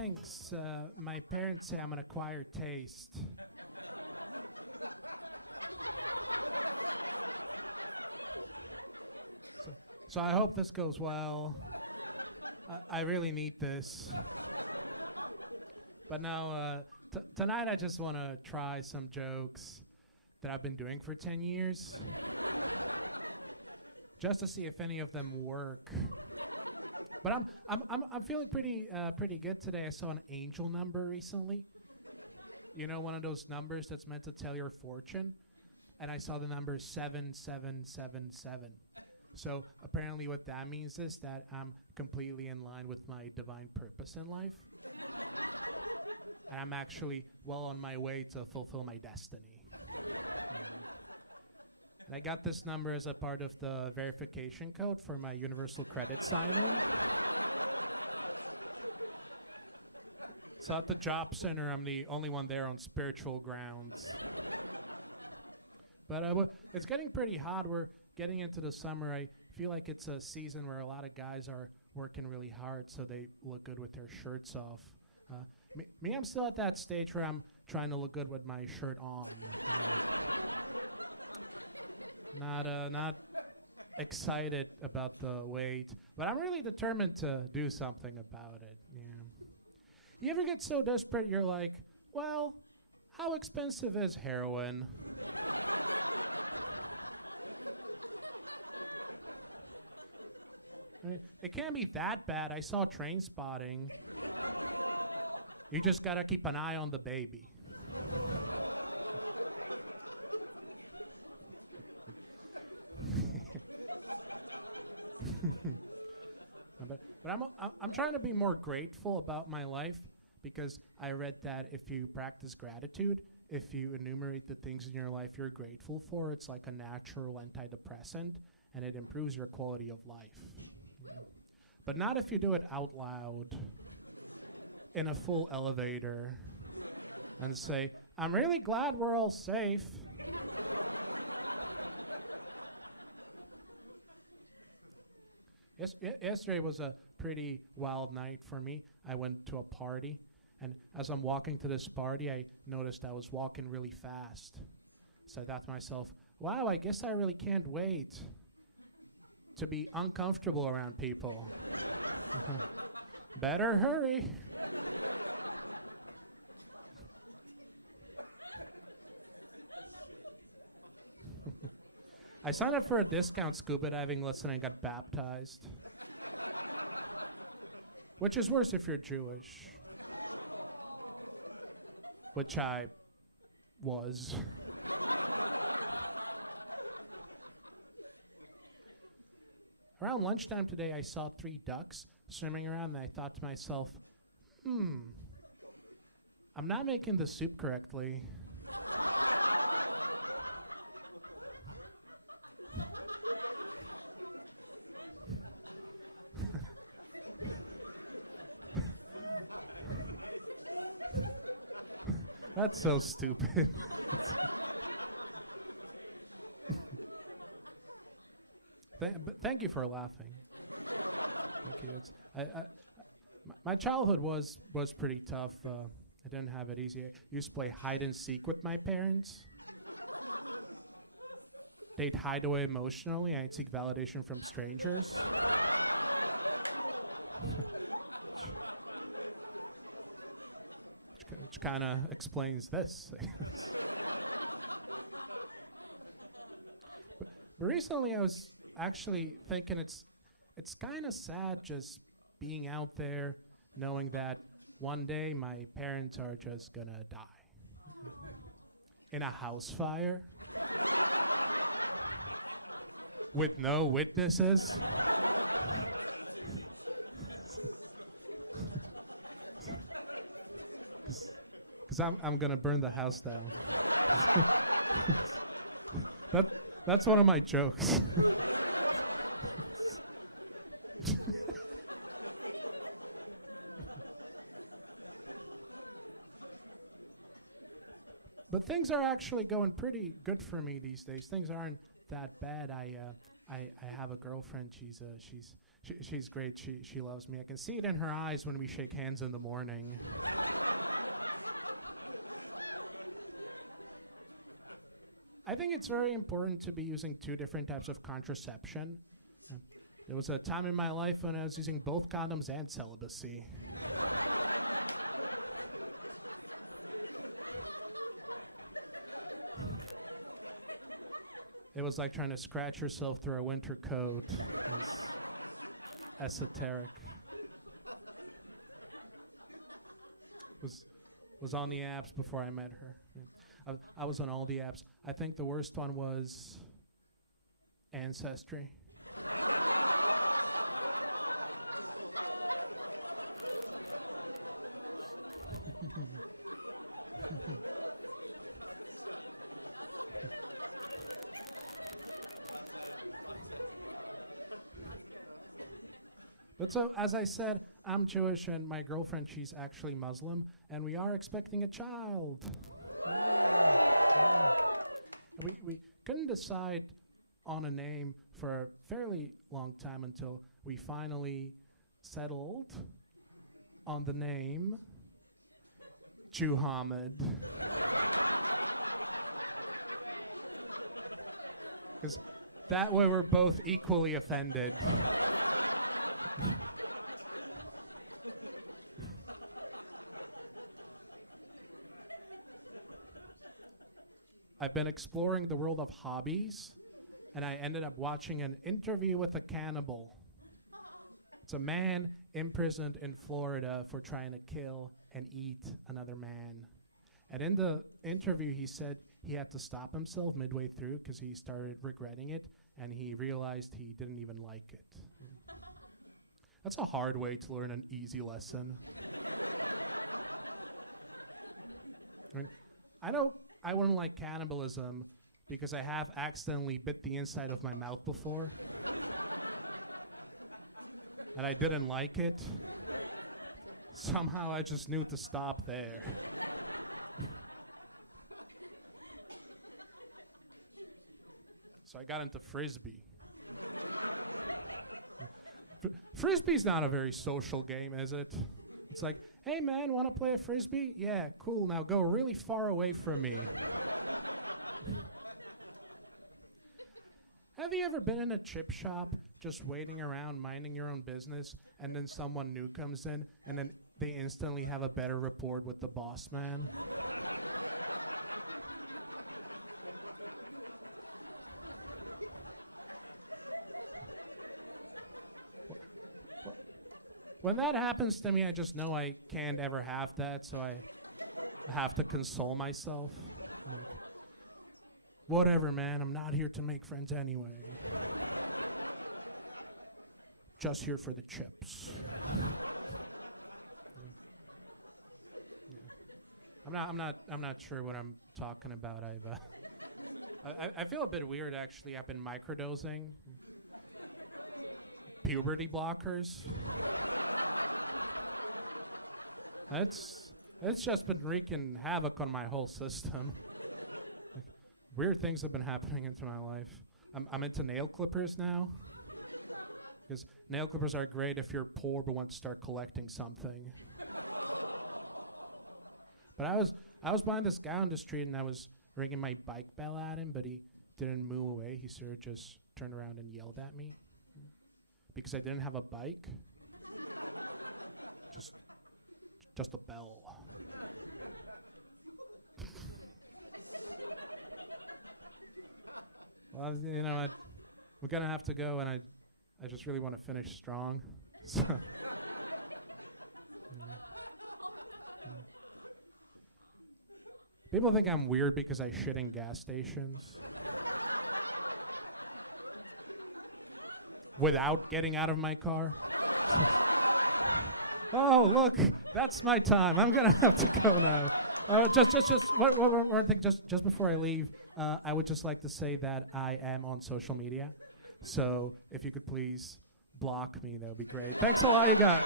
thanks. My parents say I'm an acquired taste. So, so I hope this goes well. I really need this. But now, tonight I just want to try some jokes that I've been doing for 10 years, just to see if any of them work. But I'm feeling pretty good today. I saw an angel number recently. You know, one of those numbers that's meant to tell your fortune. And I saw the number 7777. So apparently what that means is that I'm completely in line with my divine purpose in life. And I'm actually well on my way to fulfill my destiny. And I got this number as a part of the verification code for my universal credit sign-in. So at the job center, I'm the only one there on spiritual grounds. But it's getting pretty hot. We're getting into the summer. I feel like it's a season where a lot of guys are working really hard so they look good with their shirts off. Me, I'm still at that stage where I'm trying to look good with my shirt on. Not excited about the weight, but I'm really determined to do something about it. Yeah. You ever get so desperate you're like, well, how expensive is heroin? I mean, it can't be that bad. I saw Train Spotting. You just gotta keep an eye on the baby. but I'm trying to be more grateful about my life, because I read that if you practice gratitude, if you enumerate the things in your life you're grateful for, it's like a natural antidepressant, and it improves your quality of life. Yeah. But not if you do it out loud in a full elevator and say, I'm really glad we're all safe. Yesterday was a pretty wild night for me. I went to a party, and as I'm walking to this party, I noticed I was walking really fast. So I thought to myself, wow, I guess I really can't wait to be uncomfortable around people. Better hurry. I signed up for a discount scuba diving lesson and got baptized. Which is worse if you're Jewish. Which I was. Around lunchtime today, I saw 3 ducks swimming around, and I thought to myself, I'm not making the soup correctly. That's so stupid. Thank you for laughing. Thank you. My childhood was pretty tough. I didn't have it easy. I used to play hide and seek with my parents. They'd hide away emotionally. I'd seek validation from strangers. Which kind of explains this. but recently I was actually thinking it's kind of sad just being out there knowing that one day my parents are just gonna die in a house fire with no witnesses. Because I'm gonna burn the house down. That's one of my jokes. But things are actually going pretty good for me these days. Things aren't that bad. I have a girlfriend. She's great. She loves me. I can see it in her eyes when we shake hands in the morning. I think it's very important to be using 2 different types of contraception. There was a time in my life when I was using both condoms and celibacy. It was like trying to scratch yourself through a winter coat. It was esoteric. Was on the apps before I met her. I was on all the apps. I think the worst one was Ancestry. But so, as I said, I'm Jewish and my girlfriend, she's actually Muslim, and we are expecting a child. Yeah. And we couldn't decide on a name for a fairly long time until we finally settled on the name Jewhamed. Because that way we're both equally offended. I've been exploring the world of hobbies, and I ended up watching an interview with a cannibal. It's a man imprisoned in Florida for trying to kill and eat another man. And in the interview, he said he had to stop himself midway through because he started regretting it, and he realized he didn't even like it. That's a hard way to learn an easy lesson. I mean, I know I wouldn't like cannibalism because I have accidentally bit the inside of my mouth before. And I didn't like it. Somehow I just knew to stop there. So I got into Frisbee. Frisbee's not a very social game, is it? It's like, hey man, want to play a Frisbee? Yeah, cool, now go really far away from me. Have you ever been in a chip shop just waiting around minding your own business and then someone new comes in and then they instantly have a better rapport with the boss man? When that happens to me, I just know I can't ever have that, so I have to console myself. I'm like, whatever, man, I'm not here to make friends anyway. Just here for the chips. Yeah. I'm not sure what I'm talking about. I feel a bit weird actually. I've been microdosing. Puberty blockers. It's just been wreaking havoc on my whole system. Like, weird things have been happening into my life. I'm into nail clippers now. Because nail clippers are great if you're poor but want to start collecting something. But I was behind this guy on the street and I was ringing my bike bell at him, but he didn't move away. He sort of just turned around and yelled at me. Because I didn't have a bike. Just a bell. Well, you know, we're going to have to go, and I just really want to finish strong. So, yeah. People think I'm weird because I shit in gas stations. Without getting out of my car. Oh, look, that's my time. I'm going to have to go now. Just one thing, just before I leave, I would just like to say that I am on social media. So if you could please block me, that would be great. Thanks a lot, you guys.